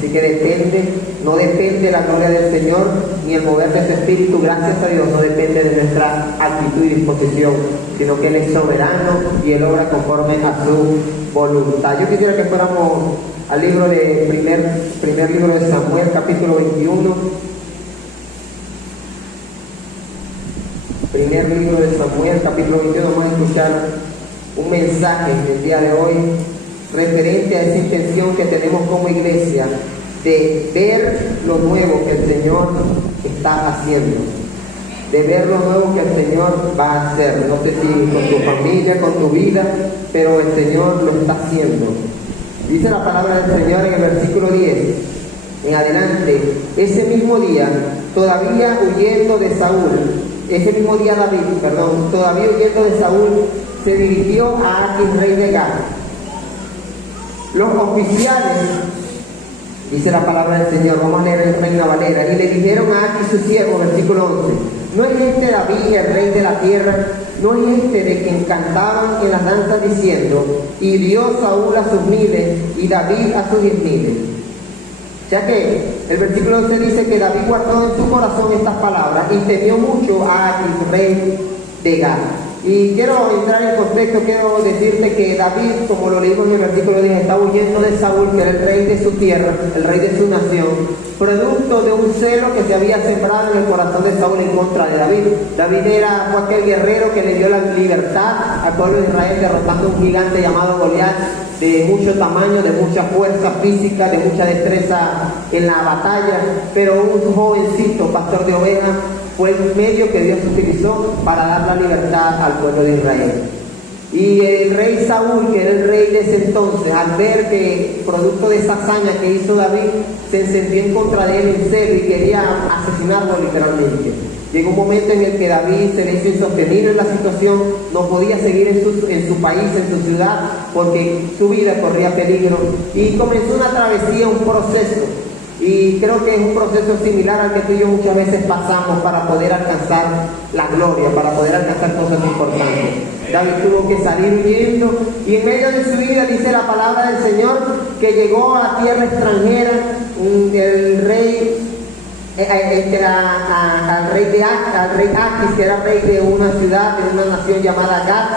Así que no depende la gloria del Señor ni el mover de su Espíritu, gracias a Dios, no depende de nuestra actitud y disposición, sino que Él es soberano y Él obra conforme a su voluntad. Yo quisiera que fuéramos al libro de primer libro de Samuel, capítulo 21. Primer libro de Samuel, capítulo 21, vamos a escuchar un mensaje del día de hoy referente a esa intención que tenemos como iglesia de ver lo nuevo que el Señor está haciendo, de ver lo nuevo que el Señor va a hacer. No sé si con tu familia, con tu vida, pero el Señor lo está haciendo. Dice la palabra del Señor en el versículo 10 en adelante: ese mismo día, todavía huyendo de Saúl, todavía huyendo de Saúl, se dirigió a Aquis, rey de Gat. Los oficiales, dice la palabra del Señor, vamos a leer en Reina Valera, y le dijeron a Aquis su siervo, versículo 11: ¿no es este David, el rey de la tierra? ¿No es este de quien cantaban en las danzas diciendo, y dio Saúl a sus miles y David a sus 10,000? Ya que el versículo 11 dice que David guardó en su corazón estas palabras y temió mucho a Aquis, rey de Gat. Y quiero entrar en contexto, quiero decirte que David, como lo leímos en el versículo 10, estaba huyendo de Saúl, que era el rey de su tierra, el rey de su nación, producto de un celo que se había sembrado en el corazón de Saúl en contra de David. David fue aquel guerrero que le dio la libertad al pueblo de Israel, derrotando a un gigante llamado Goliat, de mucho tamaño, de mucha fuerza física, de mucha destreza en la batalla, pero un jovencito, pastor de ovejas, fue el medio que Dios utilizó para dar la libertad al pueblo de Israel. Y el rey Saúl, que era el rey de ese entonces, al ver que producto de esa hazaña que hizo David, se encendió en contra de él en celo y quería asesinarlo literalmente. Llegó un momento en el que David se le hizo insostenible la situación, no podía seguir en su país, en su ciudad, porque su vida corría peligro, y comenzó una travesía, un proceso. Y creo que es un proceso similar al que tú y yo muchas veces pasamos para poder alcanzar la gloria, para poder alcanzar cosas importantes. David tuvo que salir huyendo, y en medio de su vida dice la palabra del Señor que llegó a tierra extranjera. El rey al rey Aquis, que era rey de una ciudad, de una nación llamada Gat.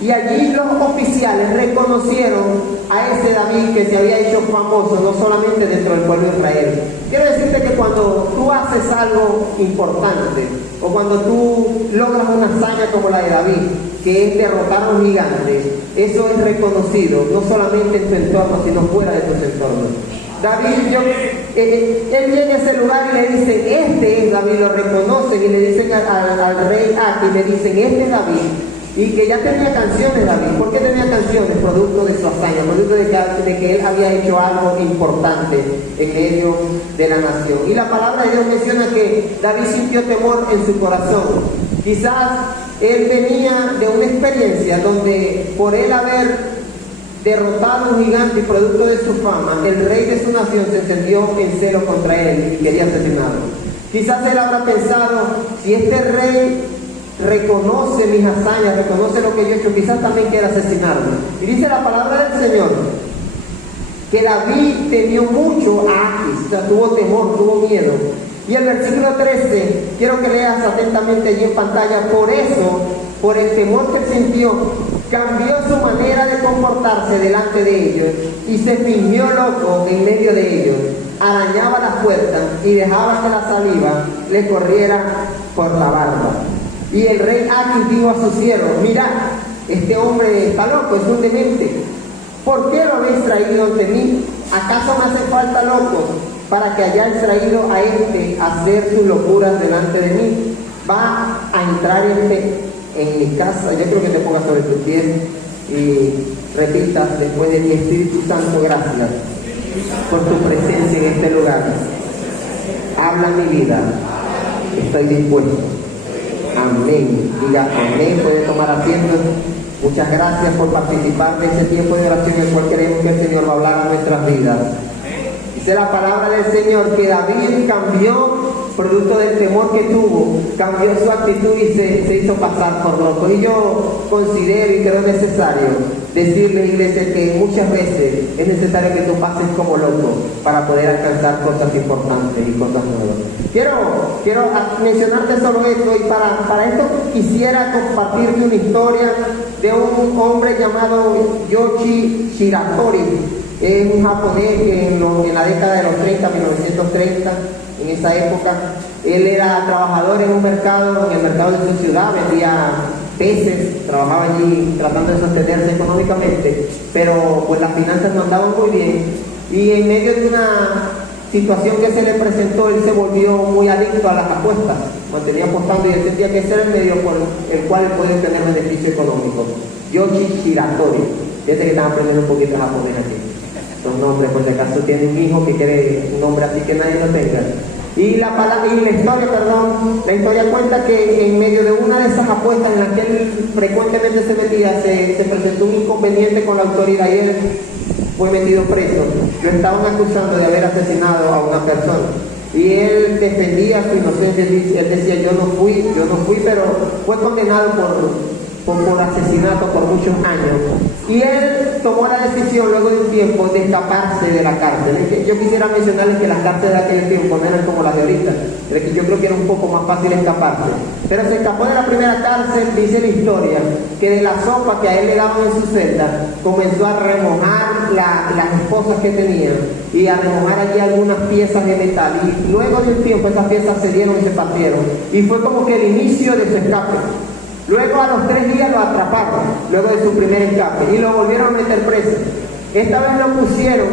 Y allí los oficiales reconocieron a ese David que se había hecho famoso, no solamente dentro del pueblo de Israel. Quiero decirte que cuando tú haces algo importante, o cuando tú logras una hazaña como la de David, que es derrotar a un gigante, eso es reconocido, no solamente en tu entorno, sino fuera de tu entorno. David, él llega a ese lugar y le dicen, este es David, lo reconocen y le dicen al rey Aquis, le dicen, este es David. Y que ya tenía canciones David. ¿Por qué tenía canciones? Producto de su hazaña, producto de que él había hecho algo importante en medio de la nación. Y la palabra de Dios menciona que David sintió temor en su corazón. Quizás él venía de una experiencia donde por él haber derrotado a un gigante y producto de su fama, el rey de su nación se encendió en celo contra él y quería asesinarlo. Quizás él habrá pensado, si este rey reconoce mis hazañas, reconoce lo que yo he hecho, quizás también quiera asesinarme. Y dice la palabra del Señor que David temió mucho a Aquis, o sea, tuvo temor, tuvo miedo. Y el versículo 13, quiero que leas atentamente allí en pantalla. Por eso, por el temor que sintió, cambió su manera de comportarse delante de ellos y se fingió loco en medio de ellos. Arañaba las puertas y dejaba que la saliva le corriera por la barba. Y el rey Aquis dijo a sus siervos, mirad, este hombre está loco, es un demente. ¿Por qué lo habéis traído ante mí? ¿Acaso me hace falta locos para que hayáis traído a este a hacer sus locuras delante de mí? Va a entrar en mi casa. Yo creo que te pongas sobre tus pies y repitas después de mi Espíritu Santo, gracias por tu presencia en este lugar. Habla mi vida, estoy dispuesto. Amén. Diga amén. Puede tomar asiento. Muchas gracias por participar de ese tiempo de oración en el cual queremos que el Señor va a hablar a nuestras vidas. Dice la palabra del Señor que David cambió producto del temor que tuvo, cambió su actitud y se hizo pasar por loco. Y yo considero y creo necesario decirle, iglesia, que muchas veces es necesario que tú pases como loco para poder alcanzar cosas importantes y cosas nuevas. Quiero mencionarte solo esto, y para esto quisiera compartirte una historia de un hombre llamado Yoshi Shiratori. Es un japonés que en la década de los 30, 1930, en esa época, él era trabajador en un mercado, en el mercado de su ciudad, vendía peces, trabajaba allí tratando de sostenerse económicamente, pero pues las finanzas no andaban muy bien, y en medio de una situación que se le presentó, él se volvió muy adicto a las apuestas, mantenía apostando y él sentía que ese era el medio por el cual él podía obtener beneficio económico. Yoshi Shiratori, fíjense que están aprendiendo un poquito japonés aquí. Son nombres, por si acaso tiene un hijo que quiere un nombre así que nadie lo tenga. Y la historia cuenta que en medio de una de esas apuestas en las que él frecuentemente se metía, se presentó un inconveniente con la autoridad y él fue metido preso. Lo estaban acusando de haber asesinado a una persona. Y él defendía su inocencia, él decía, yo no fui, pero fue condenado por asesinato por muchos años. Y él tomó la decisión luego de un tiempo de escaparse de la cárcel. Yo quisiera mencionarles que las cárceles de aquel tiempo no eran como las de ahorita, que yo creo que era un poco más fácil escaparse. Pero se escapó de la primera cárcel, dice la historia, que de la sopa que a él le daban en su celda, comenzó a remojar las esposas que tenía y a remojar allí algunas piezas de metal. Y luego de un tiempo esas piezas se dieron y se partieron. Y fue como que el inicio de su escape. Luego a los 3 días lo atraparon, luego de su primer escape, y lo volvieron a meter preso. Esta vez lo pusieron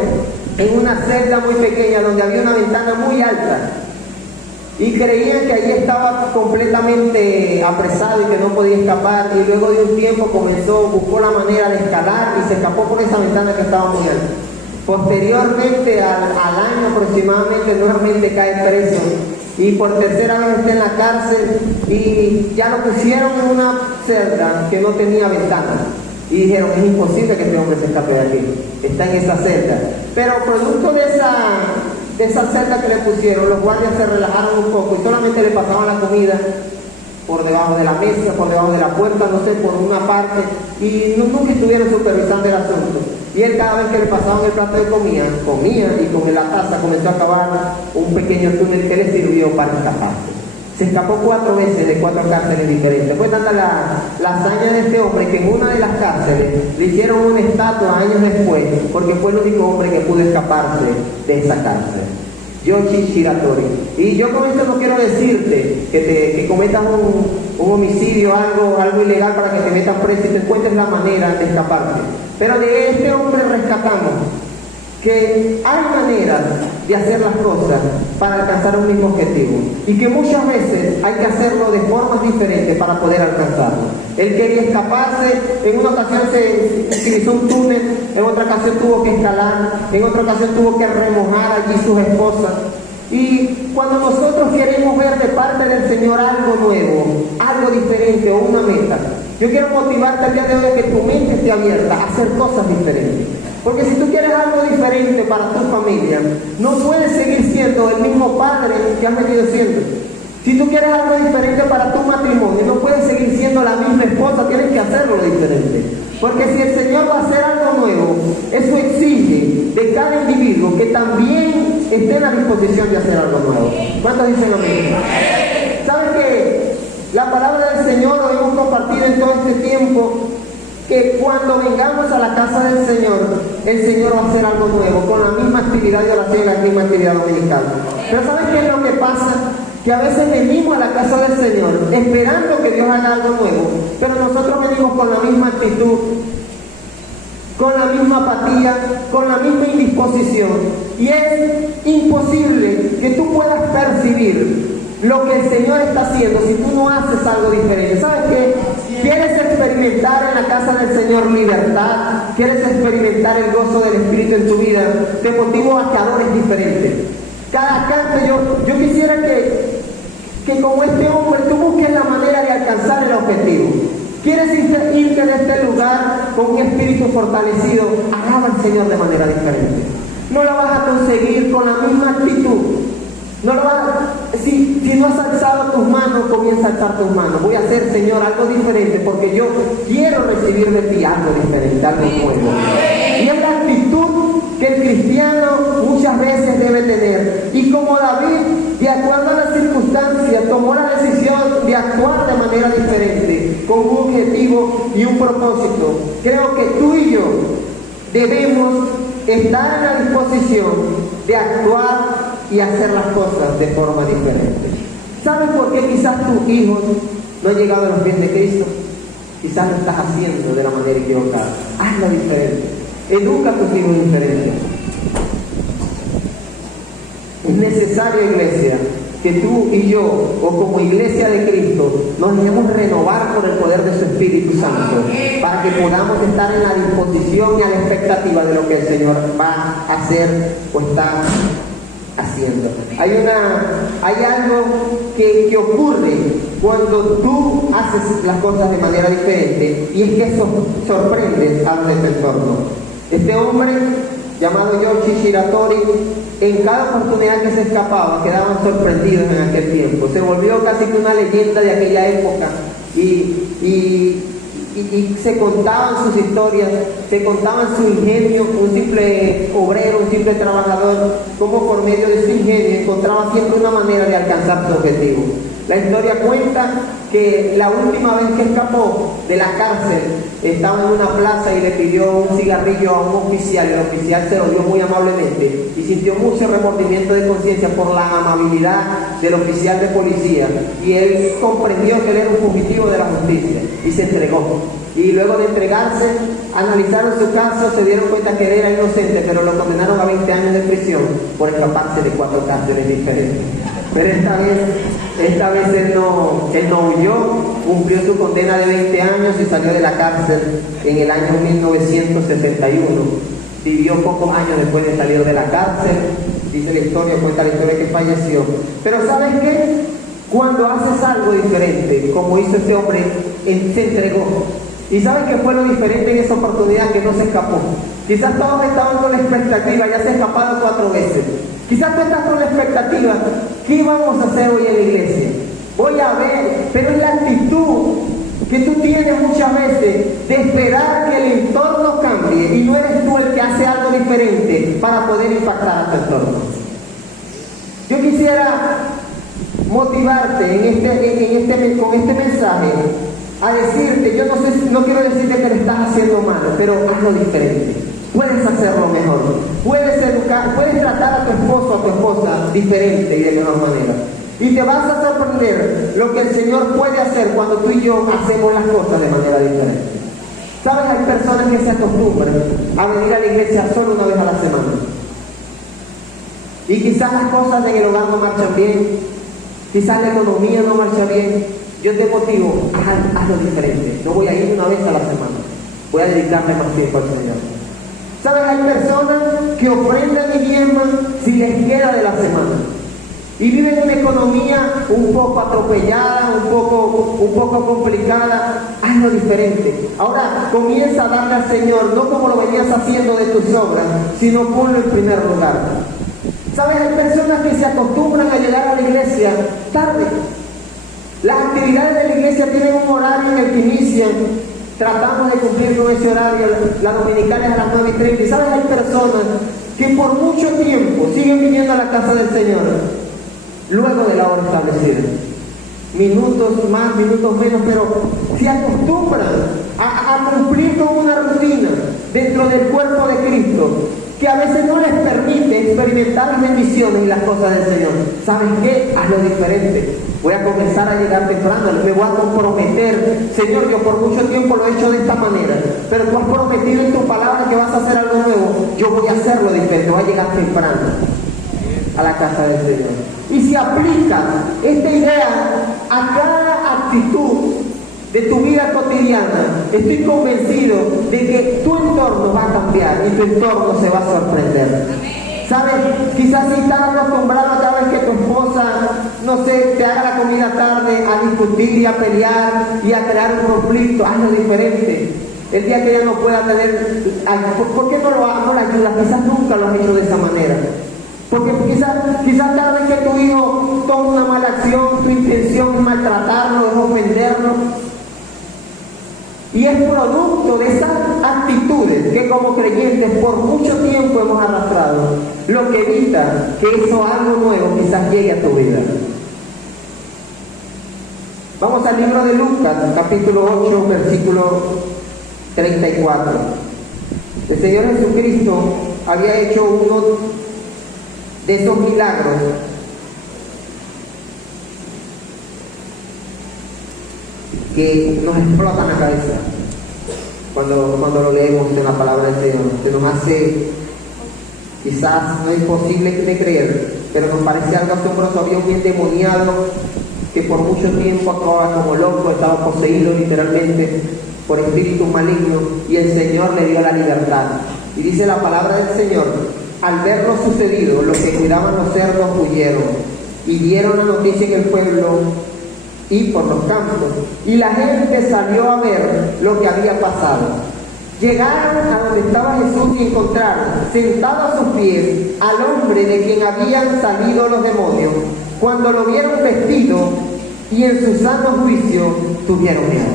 en una celda muy pequeña donde había una ventana muy alta. Y creían que allí estaba completamente apresado y que no podía escapar. Y luego de un tiempo buscó la manera de escalar y se escapó por esa ventana que estaba muy alta. Posteriormente, al año aproximadamente, nuevamente cae preso. Y por tercera vez está en la cárcel y ya lo pusieron en una celda que no tenía ventana. Y dijeron, es imposible que este hombre se escape de aquí. Está en esa celda. Pero producto de esa celda que le pusieron, los guardias se relajaron un poco y solamente le pasaban la comida por debajo de la mesa, por debajo de la puerta, no sé, por una parte, y nunca estuvieron supervisando el asunto. Y él, cada vez que le pasaban el plato de comida, y con la taza comenzó a cavar un pequeño túnel que le sirvió para escaparse. Se escapó 4 veces de 4 cárceles diferentes. Fue tanta la hazaña de este hombre que en una de las cárceles le hicieron una estatua años después, porque fue el único hombre que pudo escaparse de esa cárcel. Yoshi Shiratori. Y yo con esto no quiero decirte que cometas un homicidio, algo ilegal para que te metan preso y te encuentres la manera de escaparte. Pero de este hombre rescatamos que hay maneras de hacer las cosas para alcanzar un mismo objetivo y que muchas veces hay que hacerlo de formas diferentes para poder alcanzarlo. Él quería escaparse, en una ocasión se utilizó un túnel, en otra ocasión tuvo que escalar, en otra ocasión tuvo que remojar allí sus esposas. Y cuando nosotros queremos ver de parte del Señor algo nuevo, algo diferente o una meta, yo quiero motivarte el día de hoy a que tu mente esté abierta a hacer cosas diferentes. Porque si tú quieres algo diferente para tu familia, no puedes seguir siendo el mismo padre que has venido siendo. Si tú quieres algo diferente para tu matrimonio, no puedes seguir siendo la misma esposa, tienes que hacerlo diferente. Porque si el Señor va a hacer algo nuevo, eso exige de cada individuo que también esté en la disposición de hacer algo nuevo. ¿Cuántos dicen lo mismo? ¿Sabes qué? La palabra del Señor lo hemos compartido en todo este tiempo, que cuando vengamos a la casa del Señor, el Señor va a hacer algo nuevo, con la misma actividad de oración y la misma actividad dominical. Pero ¿sabes qué es lo que pasa? Que a veces venimos a la casa del Señor esperando que Dios haga algo nuevo, pero nosotros venimos con la misma actitud, con la misma apatía, con la misma indisposición, y es imposible que tú puedas percibir lo que el Señor está haciendo si tú no haces algo diferente. ¿Sabes qué? ¿Quieres experimentar en la casa del Señor libertad? ¿Quieres experimentar el gozo del Espíritu en tu vida? Te motivo a que adores diferente. Cada canto, yo quisiera que como este hombre tú busques la manera de alcanzar el objetivo. ¿Quieres irte de este lugar con un espíritu fortalecido? Alaba al Señor de manera diferente. No lo vas a conseguir con la misma actitud. No lo vas a, si alzar tus manos, voy a hacer, Señor, algo diferente, porque yo quiero recibir de ti algo diferente, algo nuevo. Y es la actitud que el cristiano muchas veces debe tener. Y como David, de acuerdo a las circunstancias, tomó la decisión de actuar de manera diferente, con un objetivo y un propósito. Creo que tú y yo debemos estar en la disposición de actuar y hacer las cosas de forma diferente. ¿Sabes por qué quizás tus hijos no han llegado a los pies de Cristo? Quizás lo estás haciendo de la manera equivocada. Hazlo diferente. Educa a tus hijos diferente. Es necesario, iglesia, que tú y yo, o como iglesia de Cristo, nos dejemos renovar por el poder de su Espíritu Santo, para que podamos estar en la disposición y a la expectativa de lo que el Señor va a hacer o está haciendo. Hay algo que ocurre cuando tú haces las cosas de manera diferente, y es que sorprendes a los de tu entorno. Este hombre llamado Yoshi Shiratori, en cada oportunidad que se escapaba quedaban sorprendidos en aquel tiempo. Se volvió casi que una leyenda de aquella época, y se contaban sus historias, se contaban su ingenio, un simple obrero, un simple trabajador, como por medio de su ingenio encontraba siempre una manera de alcanzar su objetivo. La historia cuenta que la última vez que escapó de la cárcel estaba en una plaza y le pidió un cigarrillo a un oficial, y el oficial se lo dio muy amablemente y sintió mucho remordimiento de conciencia por la amabilidad del oficial de policía, y él comprendió que él era un fugitivo de la justicia y se entregó. Y luego de entregarse, analizaron su caso, se dieron cuenta que él era inocente, pero lo condenaron a 20 años de prisión por escaparse de 4 cárceles diferentes. Pero esta vez él no huyó, cumplió su condena de 20 años y salió de la cárcel en el año 1961. Vivió pocos años después de salir de la cárcel, dice la historia, cuenta la historia que falleció. Pero ¿sabes qué? Cuando haces algo diferente, como hizo este hombre, él se entregó. ¿Y sabes qué fue lo diferente en esa oportunidad? Que no se escapó. Quizás todos estaban con la expectativa, ya se ha escapado 4 veces. Quizás tú estás con la expectativa, ¿qué vamos a hacer hoy en la iglesia? Voy a ver, pero es la actitud que tú tienes muchas veces de esperar que el entorno cambie, y no eres tú el que hace algo diferente para poder impactar a tu entorno. Yo quisiera motivarte con este mensaje a decirte, yo no quiero decirte que lo estás haciendo mal, pero hazlo diferente. Puedes hacerlo mejor, puedes educar, puedes tratar a tu esposo o a tu esposa diferente y de mejor manera. Y te vas a sorprender lo que el Señor puede hacer cuando tú y yo hacemos las cosas de manera diferente. ¿Sabes? Hay personas que se acostumbran a venir a la iglesia solo una vez a la semana. Y quizás las cosas en el hogar no marchan bien, quizás la economía no marcha bien. Yo te motivo, hazlo diferente. No voy a ir una vez a la semana, voy a dedicarme más tiempo al Señor. ¿Sabes? Hay personas que ofrendan y diezman si les queda de la semana, y viven una economía un poco atropellada, un poco complicada. Hazlo diferente. Ahora comienza a darle al Señor, no como lo venías haciendo de tus obras, sino ponlo en primer lugar. ¿Sabes? Hay personas que se acostumbran a llegar a la iglesia tarde. Las actividades de la iglesia tienen un horario en el que inician. Tratamos de cumplir con ese horario, la dominical es a las 9:30. Y ¿sabes? Hay personas que por mucho tiempo siguen viniendo a la casa del Señor luego de la hora establecida. Minutos más, minutos menos, pero se acostumbran a cumplir con una rutina dentro del cuerpo de Cristo, que a veces no les permite experimentar las bendiciones y las cosas del Señor. ¿Saben qué? Hazlo diferente. Voy a comenzar a llegar temprano, me voy a comprometer. Señor, yo por mucho tiempo lo he hecho de esta manera, pero tú has prometido en tu palabra que vas a hacer algo nuevo. Yo voy a hacerlo diferente, voy a llegar temprano a la casa del Señor. Y se aplica esta idea a cada actitud de tu vida cotidiana. Estoy convencido de que tu entorno va a cambiar y tu entorno se va a sorprender. ¿Sabes? Quizás si estás acostumbrado a cada vez que tu esposa, no sé, te haga la comida tarde, a discutir y a pelear y a crear un conflicto, hazlo diferente. El día que ella no pueda tener, ¿por qué no la ayudas? Quizás nunca lo has hecho de esa manera. Porque quizás cada vez que tu hijo toma una mala acción, tu intención es maltratarlo, como creyentes por mucho tiempo hemos arrastrado, lo que evita que eso algo nuevo quizás llegue a tu vida. Vamos al libro de Lucas, capítulo 8, versículo 34. El Señor Jesucristo había hecho uno de esos milagros que nos explotan la cabeza cuando lo leemos en la palabra del Señor, que nos hace, quizás no es posible de creer, pero nos parece algo asombroso. Había un endemoniado que por mucho tiempo actuaba como loco, estaba poseído literalmente por espíritus malignos, y el Señor le dio la libertad. Y dice la palabra del Señor: al ver lo sucedido, los que cuidaban los cerdos huyeron y dieron la noticia en el pueblo y por los campos, y la gente salió a ver lo que había pasado. Llegaron a donde estaba Jesús y encontraron sentado a sus pies al hombre de quien habían salido los demonios. Cuando lo vieron vestido y en su sano juicio, tuvieron miedo.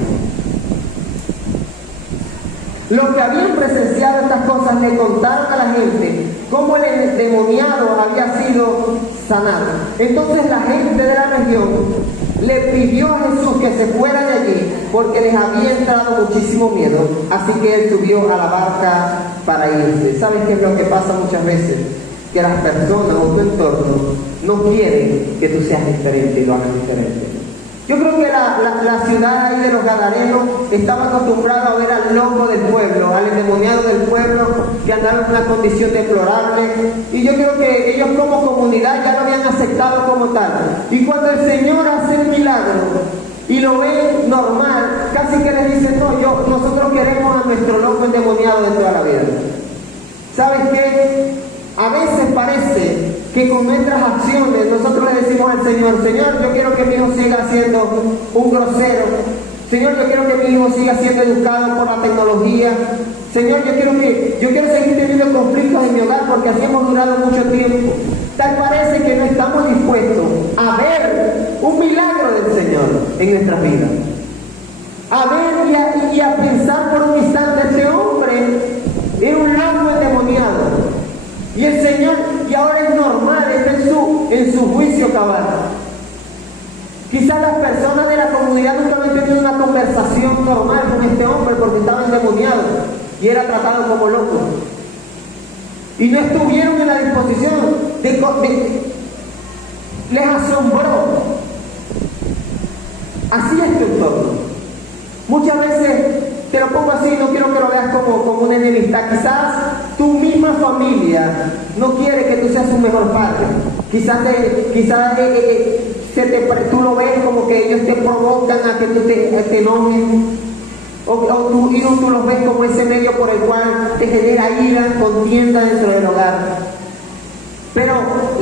Los que habían presenciado estas cosas le contaron a la gente cómo el endemoniado había sido sanado. Entonces la gente de la región le pidió a Jesús que se fuera de allí porque les había entrado muchísimo miedo. Así que él subió a la barca para irse. ¿Sabes qué es lo que pasa muchas veces? Que las personas o tu entorno no quieren que tú seas diferente y lo hagas diferente. Yo creo que la ciudad ahí de los Gadarenos estaba acostumbrada a ver al loco del pueblo, al endemoniado del pueblo que andaba en una condición deplorable, y yo creo que ellos como comunidad ya lo habían aceptado como tal. Y cuando el Señor hace el milagro y lo ven normal, casi que les dicen: no, nosotros queremos a nuestro loco endemoniado de toda la vida. ¿Sabes qué? A veces parece que con nuestras acciones nosotros le decimos al Señor: Señor, yo quiero que mi hijo siga siendo un grosero. Señor, yo quiero que mi hijo siga siendo educado por la tecnología. Señor, yo quiero seguir teniendo conflictos en mi hogar porque así hemos durado mucho tiempo. Tal parece que no estamos dispuestos a ver un milagro del Señor en nuestras vidas. A ver y a pensar por un instante: este hombre era un loco endemoniado. Y el Señor, y ahora es normal, está en su juicio cabal. Quizás las personas de la comunidad nunca habían tenido una conversación normal con este hombre porque estaba endemoniado y era tratado como loco. Y no estuvieron en la disposición les asombró. Así es tu entorno. Muchas veces, te lo pongo así, no quiero que lo veas como una enemistad. Quizás tu misma familia no quiere que tú seas un mejor padre. Quizás tú lo ves como que ellos te provocan a que tú te enojes. O tú los ves como ese medio por el cual te genera ira, contienda dentro del hogar. Pero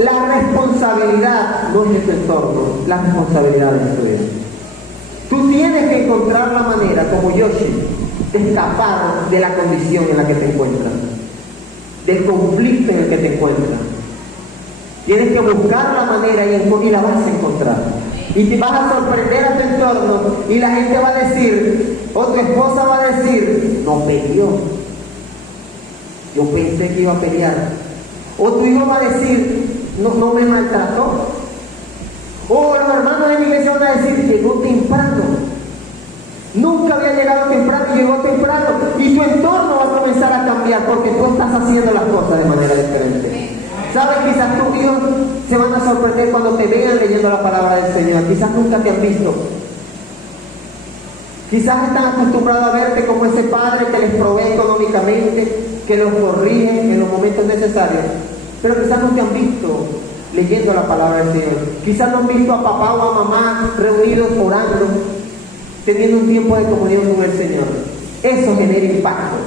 la responsabilidad no es de tu entorno, la responsabilidad es tuya. Tú tienes que encontrar la manera, como Yoshi, de escapar de la condición en la que te encuentras, del conflicto en el que te encuentras. Tienes que buscar la manera y la vas a encontrar. Y te vas a sorprender a tu entorno y la gente va a decir, o tu esposa va a decir: no peleó, yo pensé que iba a pelear. O tu hijo va a decir: no me maltrató. O los hermanos de mi iglesia van a decir: llegó temprano, nunca había llegado temprano y llegó temprano. Y tu entorno va a comenzar a cambiar porque tú estás haciendo las cosas de manera diferente. ¿Sabes? Quizás tus hijos se van a sorprender cuando te vean leyendo la palabra del Señor. Quizás nunca te han visto. Quizás están acostumbrados a verte como ese padre que les provee económicamente, que los corrige en los momentos necesarios. Pero quizás no te han visto leyendo la palabra del Señor. Quizás no han visto a papá o a mamá reunidos orando, teniendo un tiempo de comunión con el Señor. Eso genera impacto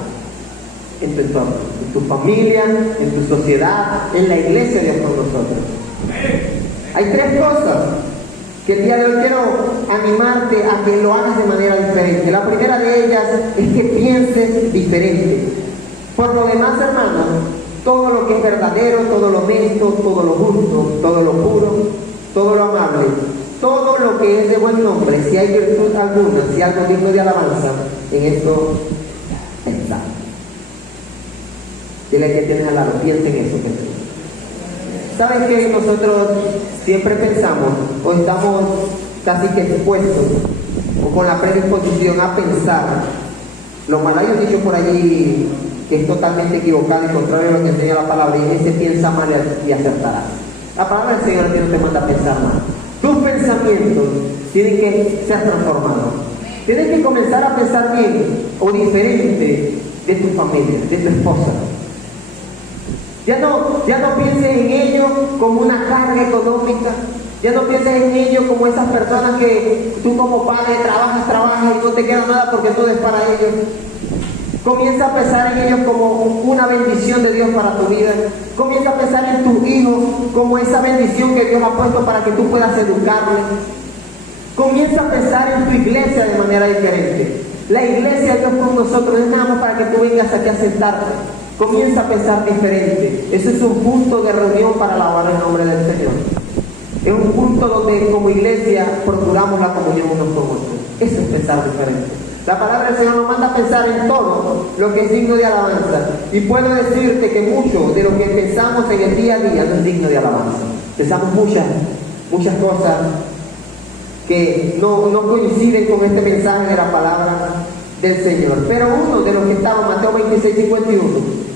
en tu entorno, en tu familia, en tu sociedad, en la iglesia de Dios con nosotros. Hay tres cosas que el día de hoy quiero animarte a que lo hagas de manera diferente. La primera de ellas es que pienses diferente. Por lo demás, hermanos, todo lo que es verdadero, todo lo honesto, todo lo justo, todo lo puro, todo lo amable, todo lo que es de buen nombre, si hay virtud alguna, si algo digno de alabanza, en esto pensad. Dile al que tienes al lado, piensa en eso. ¿Sabes que nosotros siempre pensamos o estamos casi que expuestos o con la predisposición a pensar lo mal? Hay un dicho por allí que es totalmente equivocado y contrario a lo que enseña la palabra, y ese piensa mal y acertará. La palabra del Señor no te manda a pensar mal. Tus pensamientos tienen que ser transformados. Tienes que comenzar a pensar bien o diferente de tu familia, de tu esposa. Ya no pienses en ellos como una carga económica. Ya no pienses en ellos como esas personas que tú como padre trabajas y no te queda nada porque todo es para ellos. Comienza a pensar en ellos como una bendición de Dios para tu vida. Comienza a pensar en tus hijos como esa bendición que Dios ha puesto para que tú puedas educarles. Comienza a pensar en tu iglesia de manera diferente. La iglesia de Dios con nosotros no es nada más para que tú vengas aquí a sentarte. Comienza a pensar diferente. Ese es un punto de reunión para alabar el nombre del Señor. Es un punto donde como iglesia procuramos la comunión unos con otros. Eso es pensar diferente. La palabra del Señor nos manda a pensar en todo lo que es digno de alabanza. Y puedo decirte que mucho de lo que pensamos en el día a día no es digno de alabanza. Pensamos muchas cosas que no coinciden con este mensaje de la palabra del Señor. Pero uno de los que estaban, Mateo 26:51,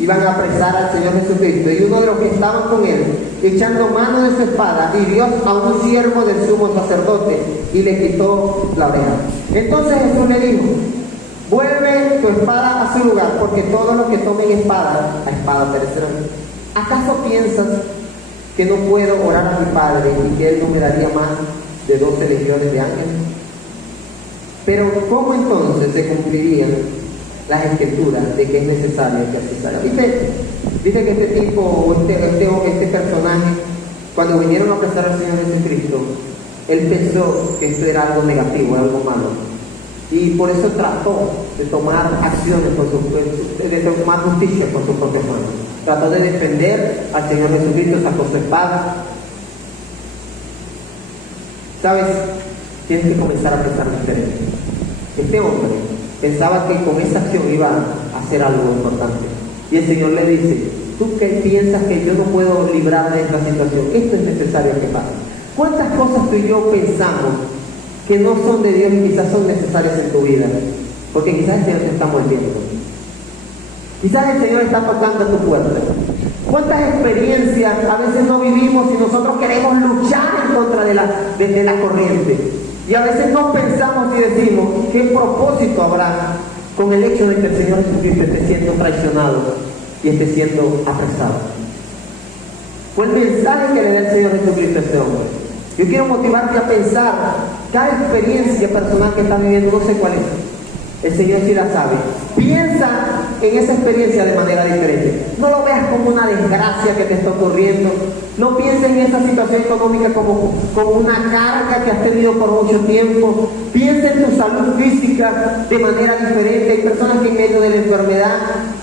iban a apresar al Señor Jesucristo, y uno de los que estaban con él, echando mano de su espada, hirió a un siervo del sumo sacerdote y le quitó la oreja. Entonces Jesús le dijo: vuelve tu espada a su lugar, porque todos los que tomen espada, a espada perecerán. ¿Acaso piensas que no puedo orar a mi Padre y que Él no me daría más de 12 legiones de ángeles? Pero ¿cómo entonces se cumplirían las escrituras de que es necesario que así salga? Dice que este tipo o este personaje, cuando vinieron a apresar al Señor Jesucristo, él pensó que esto era algo negativo, algo malo, y por eso trató de tomar acciones de tomar justicia por sus propias manos. Trató de defender al Señor Jesucristo, sacó su espada. ¿Sabes? Tienes que comenzar a pensar diferente. Este hombre pensaba que con esa acción iba a hacer algo importante. Y el Señor le dice: ¿tú qué piensas que yo no puedo librar de esta situación? Esto es necesario que pase. ¿Cuántas cosas tú y yo pensamos que no son de Dios y quizás son necesarias en tu vida? Porque quizás el Señor te está moldeando. Quizás el Señor está tocando tu puerta. ¿Cuántas experiencias a veces no vivimos y nosotros queremos luchar en contra de la corriente? Y a veces no pensamos y decimos: ¿qué propósito habrá con el hecho de que el Señor Jesucristo esté siendo traicionado y esté siendo apresado? Fue el mensaje que le da el Señor Jesucristo a este hombre. Yo quiero motivarte a pensar cada experiencia personal que estás viviendo, no sé cuál es. El Señor sí la sabe. Piensa en esa experiencia de manera diferente. No lo veas como una desgracia que te está ocurriendo. No pienses en esa situación económica como una carga que has tenido por mucho tiempo. Piensa en tu salud física de manera diferente. Hay personas que en medio de la enfermedad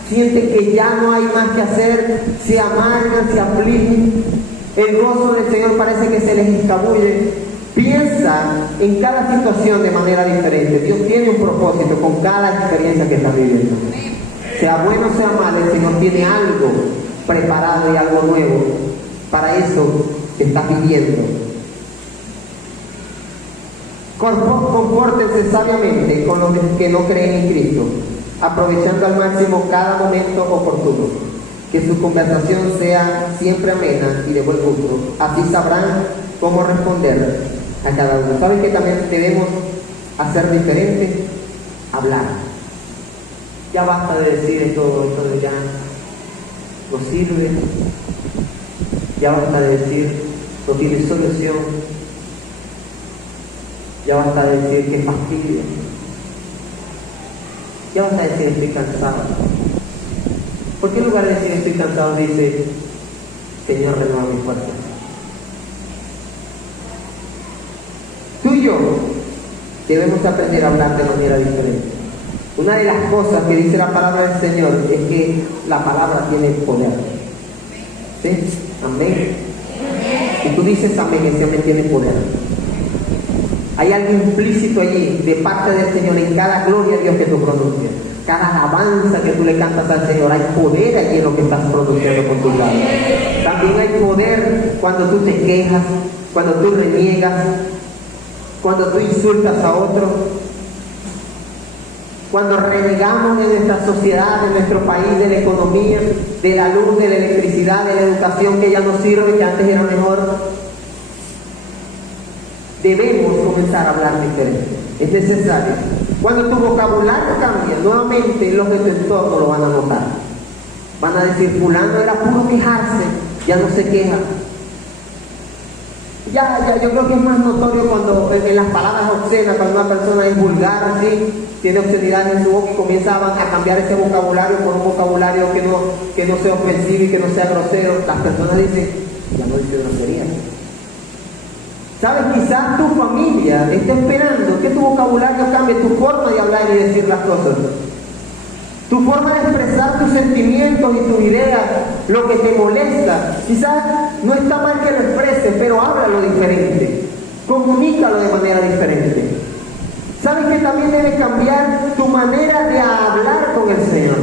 sienten que ya no hay más que hacer, se amargan, se afligen. El gozo del Señor parece que se les escabulle. Piensa en cada situación de manera diferente. Dios tiene un propósito con cada experiencia que estás viviendo. Sea bueno o sea malo, el Señor tiene algo preparado y algo nuevo para eso que estás viviendo. Compórtense sabiamente con los que no creen en Cristo, aprovechando al máximo cada momento oportuno. Que su conversación sea siempre amena y de buen gusto. Así sabrán cómo responder a cada uno. ¿Saben que también debemos hacer diferente? Hablar. Ya basta de decir esto de ya no sirve. Ya basta de decir no tiene solución. Ya basta de decir que fastidio. Ya basta de decir estoy cansado. ¿Por qué en lugar de decir estoy cansado dice Señor, renueva mi fuerza? Tú y yo debemos aprender a hablar de manera diferente. Una de las cosas que dice la palabra del Señor es que la palabra tiene poder. ¿Sí? Amén. Y tú dices amén, ese amén tiene poder. Hay algo implícito allí de parte del Señor en cada gloria a Dios que tú pronuncias. cada alabanza que tú le cantas al Señor, hay poder allí en lo que estás produciendo con tus labios. También hay poder cuando tú te quejas, cuando tú reniegas, cuando tú insultas a otro, cuando renegamos de nuestra sociedad, de nuestro país, de la economía, de la luz, de la electricidad, de la educación que ya no sirve, que antes era mejor. Debemos comenzar a hablar diferente. Es necesario. Cuando tu vocabulario cambia, nuevamente los de tu entorno lo van a notar. Van a decir, fulano era puro quejarse, ya no se queja. Ya, yo creo que es más notorio cuando en las palabras obscenas, cuando una persona es vulgar, ¿sí? Tiene obscenidad en su boca y comienza a cambiar ese vocabulario por un vocabulario que no sea ofensivo y que no sea grosero. Las personas dicen, ya no dice groserías. ¿Sabes? Quizás tu familia esté esperando que tu vocabulario cambie, tu forma de hablar y decir las cosas. Tu forma de expresar tus sentimientos y tus ideas, lo que te molesta. Quizás no está mal que lo expreses, pero háblalo diferente. Comunícalo de manera diferente. ¿Sabes que también debe cambiar tu manera de hablar con el Señor?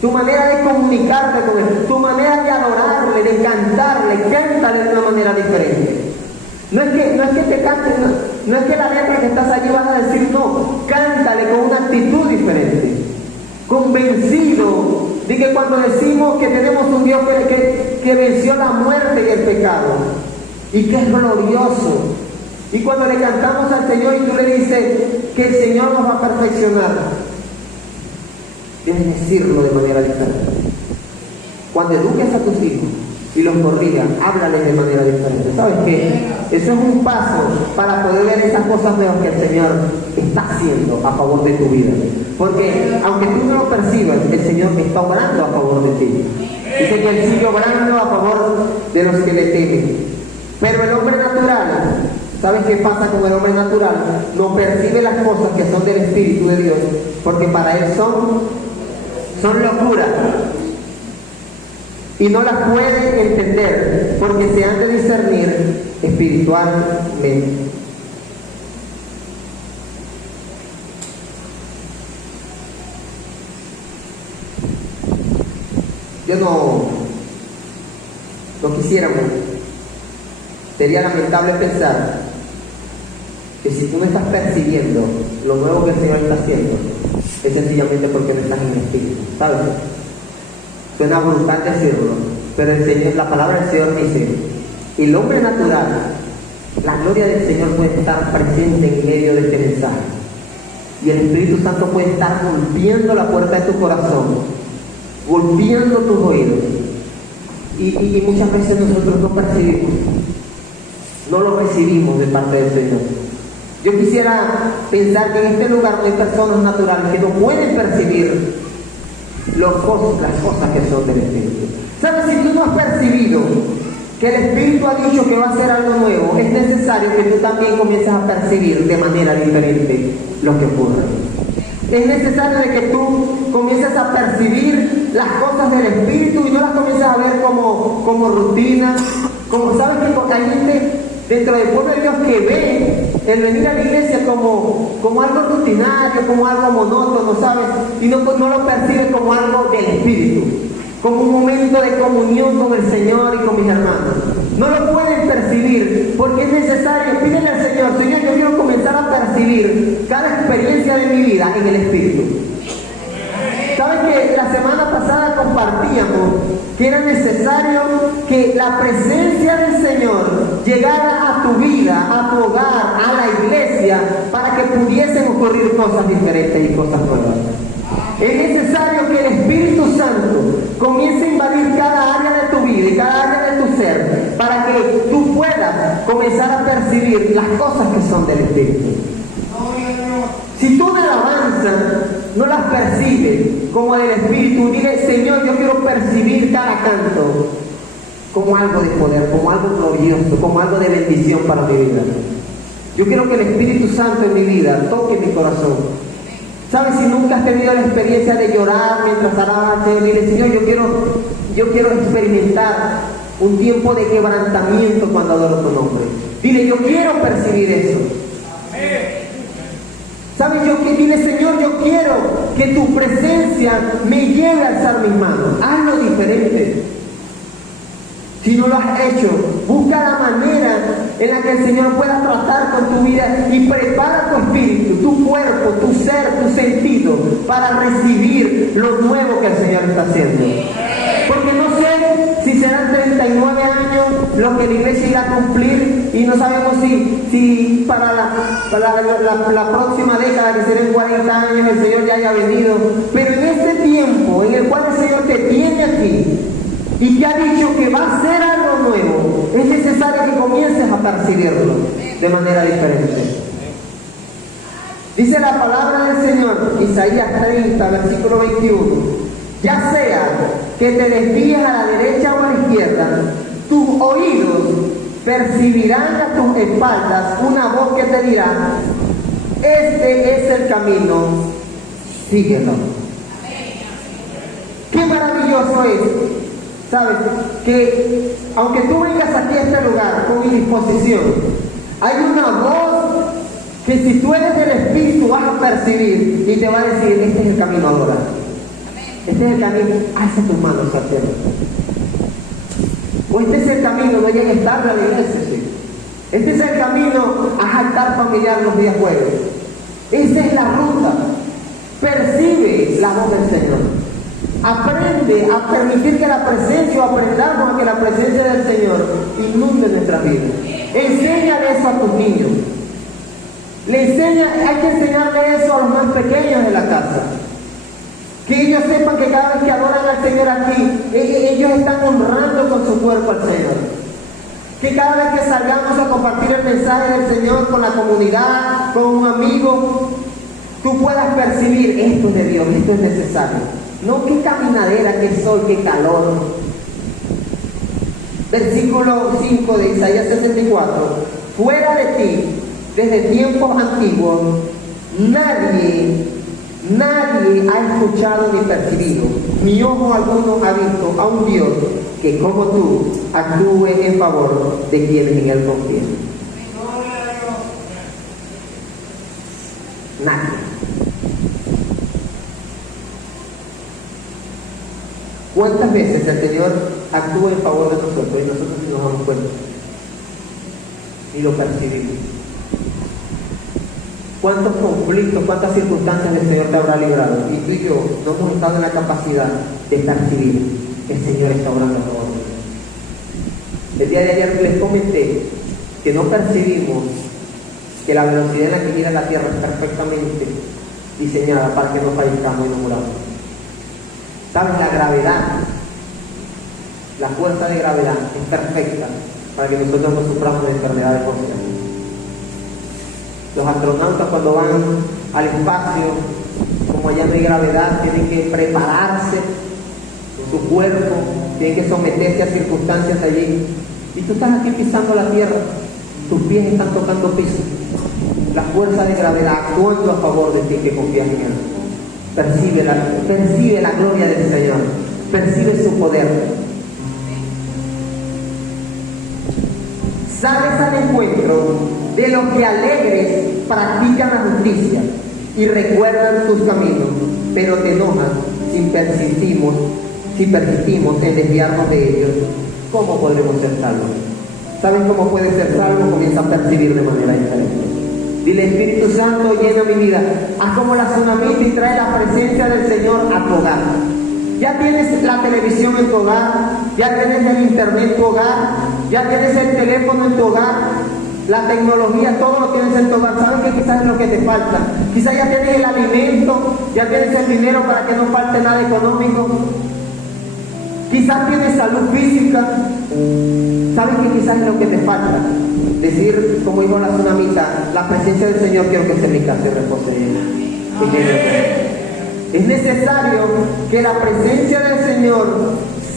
Tu manera de comunicarte con Él, tu manera de adorarle, de cantarle, cántale de una manera diferente. No es que te cantes, no es que la letra que estás allí vas a decir no, cántale con una actitud diferente, convencido de que cuando decimos que tenemos un Dios que venció la muerte y el pecado, y que es glorioso, y cuando le cantamos al Señor y tú le dices que el Señor nos va a perfeccionar, debes decirlo de manera diferente. Cuando eduques a tus hijos y los corrigas, háblales de manera diferente. ¿Sabes qué? Eso es un paso para poder ver esas cosas nuevas que el Señor está haciendo a favor de tu vida. Porque aunque tú no lo percibas, el Señor está obrando a favor de ti. Dice que Él sigue obrando a favor de los que le temen. Pero el hombre natural, ¿sabes qué pasa con el hombre natural? No percibe las cosas que son del Espíritu de Dios, porque para él son locura. Y no las puede entender, porque se han de discernir espiritualmente. Yo no quisiéramos. Sería lamentable pensar que si tú no estás percibiendo lo nuevo que el Señor está haciendo, es sencillamente porque no estás en el Espíritu, ¿sabes? Suena brutal decirlo, pero la palabra del Señor dice, el hombre natural, la gloria del Señor puede estar presente en medio de este mensaje, y el Espíritu Santo puede estar golpeando la puerta de tu corazón, golpeando tus oídos, y muchas veces nosotros no percibimos, no lo recibimos de parte del Señor. Yo quisiera pensar que en este lugar hay personas naturales que no pueden percibir las cosas que son del Espíritu. ¿Sabes? Si tú no has percibido que el Espíritu ha dicho que va a hacer algo nuevo, es necesario que tú también comiences a percibir de manera diferente lo que ocurre. Es necesario de que tú comiences a percibir las cosas del Espíritu y no las comiences a ver como rutina, como sabes que porque hay gente dentro del pueblo de Dios que ve el venir a la iglesia como algo rutinario, como algo monótono, ¿sabes? Y no lo percibe como algo del Espíritu, como un momento de comunión con el Señor y con mis hermanos. No lo pueden percibir porque es necesario. Pídele al Señor, Señor, yo quiero comenzar a percibir cada experiencia de mi vida en el Espíritu. ¿Sabes que la semana pasada compartíamos que era necesario que la presencia del Señor llegara a tu vida, a tu hogar, a la iglesia, para que pudiesen ocurrir cosas diferentes y cosas nuevas? Es necesario que el Espíritu Santo comience a invadir cada área de tu vida y cada área de tu ser, para que tú puedas comenzar a percibir las cosas que son del Espíritu. Si tú de alabanza no las percibes como del Espíritu, dile, Señor, yo quiero percibir cada canto como algo de poder, como algo glorioso, como algo de bendición para mi vida. Yo quiero que el Espíritu Santo en mi vida toque mi corazón. ¿Sabes? Si nunca has tenido la experiencia de llorar mientras alabas al Señor, dile, Señor, yo quiero experimentar un tiempo de quebrantamiento cuando adoro tu nombre. Dile, yo quiero percibir eso. ¿Sabes? Yo que dile, Señor, yo quiero que tu presencia me lleve a alzar mis manos. Hazlo diferente. Si no lo has hecho, busca la manera en la que el Señor pueda tratar con tu vida y prepara tu espíritu, tu cuerpo, tu ser, tu sentido para recibir lo nuevo que el Señor está haciendo. Porque no sé si serán 39 años lo que la iglesia irá a cumplir y no sabemos si para la próxima década, que serán 40 años, el Señor ya haya venido. Pero en este tiempo en el cual el Señor te tiene aquí y te ha dicho que va a hacer algo nuevo, es necesario que comiences a percibirlo de manera diferente. Dice la palabra del Señor, Isaías 30, versículo 21. Ya sea que te desvíes a la derecha o a la izquierda, tus oídos percibirán a tus espaldas una voz que te dirá: este es el camino, síguelo. Qué maravilloso es, ¿sabes? Que aunque tú vengas aquí a este lugar con indisposición, hay una voz que si tú eres del Espíritu vas a percibir y te va a decir: este es el camino ahora. Este es el camino, alza tus manos al cielo. O este es el camino, no lleguen tarde a la iglesia, sí. Este es el camino a altar familiar los días jueves. Esa es la ruta. Percibe la voz del Señor. Aprende a permitir que la presencia, o aprendamos a que la presencia del Señor inunde nuestras vidas. Enséñale eso a tus niños. Hay que enseñarle eso a los más pequeños de la casa. Que ellos sepan que cada vez que adoran al Señor aquí, ellos están honrando con su cuerpo al Señor. Que cada vez que salgamos a compartir el mensaje del Señor con la comunidad, con un amigo, tú puedas percibir: esto es de Dios, esto es necesario. No, qué caminadera, qué sol, qué calor. Versículo 5 de Isaías 64. Fuera de ti, desde tiempos antiguos, nadie ha escuchado ni percibido, ni ojo alguno ha visto a un Dios que como tú actúe en favor de quienes en Él confían. Nadie. ¿Cuántas veces el Señor actúa en favor de nosotros y nosotros no nos damos cuenta? Ni lo percibimos. ¿Cuántos conflictos, cuántas circunstancias el Señor te habrá librado? Y tú y yo no hemos estado en la capacidad de percibir que el Señor está obrando a favor de nosotros. El día de ayer les comenté que no percibimos que la velocidad en la que gira la Tierra es perfectamente diseñada para que no fallezcamos y no muramos. ¿Sabes? La gravedad, la fuerza de gravedad es perfecta para que nosotros no suframos de enfermedades congénitas. Los astronautas, cuando van al espacio, como allá no hay gravedad, tienen que prepararse en su cuerpo, tienen que someterse a circunstancias allí. Y tú estás aquí pisando la tierra, tus pies están tocando piso. La fuerza de gravedad actuando a favor de ti que confías en Él. Percibe la gloria del Señor, percibe su poder. Sales al encuentro de los que alegres practican la justicia y recuerdan sus caminos, pero te enojas si persistimos en desviarnos de ellos. ¿Cómo podremos ser salvos? ¿Saben cómo puedes ser salvo? Comienza a percibir de manera diferente. Dile: Espíritu Santo, llena mi vida. Haz como la tsunamita y trae la presencia del Señor a tu hogar. Ya tienes la televisión en tu hogar, ya tienes el internet en tu hogar, ya tienes el teléfono en tu hogar, la tecnología, todo lo tienes en tu hogar. ¿Sabes qué quizás es lo que te falta? Quizás ya tienes el alimento, ya tienes el dinero para que no falte nada económico. Quizás tienes salud física. ¿Sabes qué quizás es lo que te falta? Decir, como dijo la tsunamita: la presencia del Señor quiero que esté en mi casa y repose en ella. Es necesario que la presencia del Señor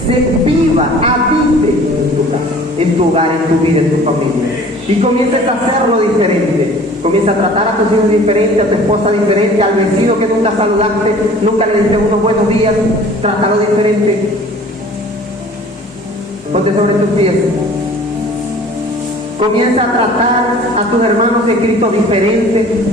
se viva, habite en tu casa, en tu hogar, en tu vida, en tu familia. Y comiences a hacerlo diferente. Comienza a tratar a tus hijos diferente, a tu esposa diferente, al vecino que nunca saludaste, nunca le diste unos buenos días, trátalo diferente. Ponte sobre tus pies. Comienza a tratar a tus hermanos de Cristo diferente.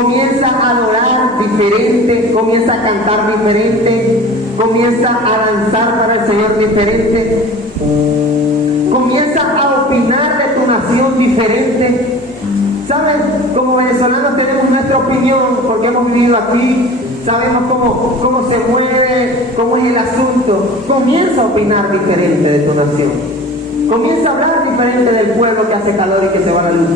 comienza a adorar diferente, comienza a cantar diferente, comienza a danzar para el Señor diferente, comienza a opinar de tu nación diferente. ¿Sabes? Como venezolanos tenemos nuestra opinión porque hemos vivido aquí, sabemos cómo se mueve, cómo es el asunto. Comienza a opinar diferente de tu nación. Comienza a hablar diferente del pueblo que hace calor y que se va a la luz.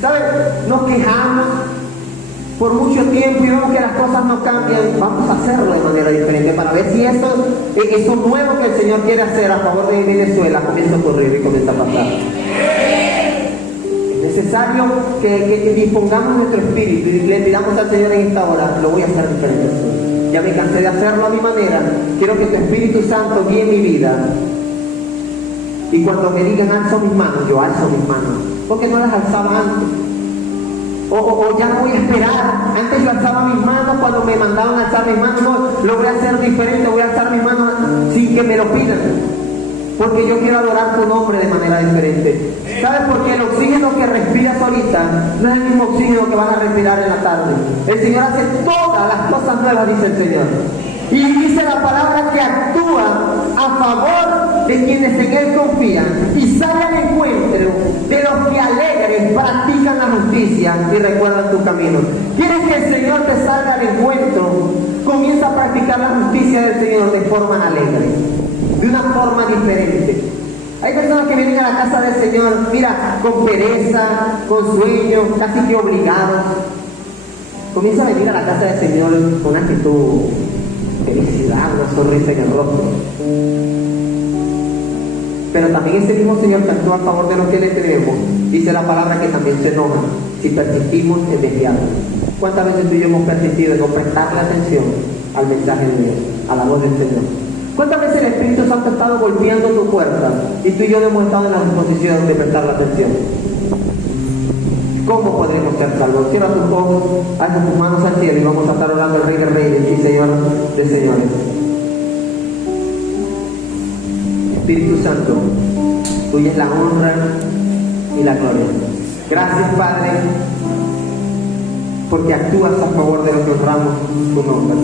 ¿Sabes? Nos quejamos por mucho tiempo y vemos que las cosas no cambian. Vamos a hacerlo de manera diferente para ver si eso nuevo que el Señor quiere hacer a favor de Venezuela comienza a ocurrir y comienza a pasar. Es necesario que dispongamos nuestro espíritu y le pidamos al Señor en esta hora: lo voy a hacer diferente. Ya me cansé de hacerlo a mi manera. Quiero que tu Espíritu Santo guíe mi vida. Y cuando me digan alzo mis manos, yo alzo mis manos. Porque no las alzaba antes. O ya no voy a esperar. Antes yo alzaba mis manos cuando me mandaban a alzar mis manos. No, lo voy a hacer diferente. Voy a alzar mis manos sin que me lo pidan. Porque yo quiero adorar tu nombre de manera diferente. ¿Sabes? Porque el oxígeno que respiras ahorita no es el mismo oxígeno que vas a respirar en la tarde. El Señor hace todas las cosas nuevas, dice el Señor. Y dice la palabra que actúa a favor de quienes en Él confían y sale al encuentro de los que alegres practican la justicia y recuerdan tu camino. ¿Quieres que el Señor te salga al encuentro? Comienza a practicar la justicia del Señor de forma alegre, de una forma diferente. Hay personas que vienen a la casa del Señor, mira, con pereza, con sueño, casi que obligados. Comienza a venir a la casa del Señor con una actitud, felicidad, una sonrisa en el rostro. Pero también ese mismo Señor que actúa a favor de los que le tenemos, dice la palabra que también se enoja si persistimos en desviarnos. ¿Cuántas veces tú y yo hemos persistido en no prestarle atención al mensaje de Dios, a la voz del Señor? ¿Cuántas veces el Espíritu Santo ha estado golpeando tu puerta y tú y yo no hemos estado en la disposición de prestarle atención? ¿Cómo podremos ser salvos? Cierra tus ojos, alza tus manos al cielo y vamos a estar orando al Rey de Reyes y Señor de Señores. Espíritu Santo, tuya es la honra y la gloria. Gracias, Padre, porque actúas a favor de los que honramos tu nombre.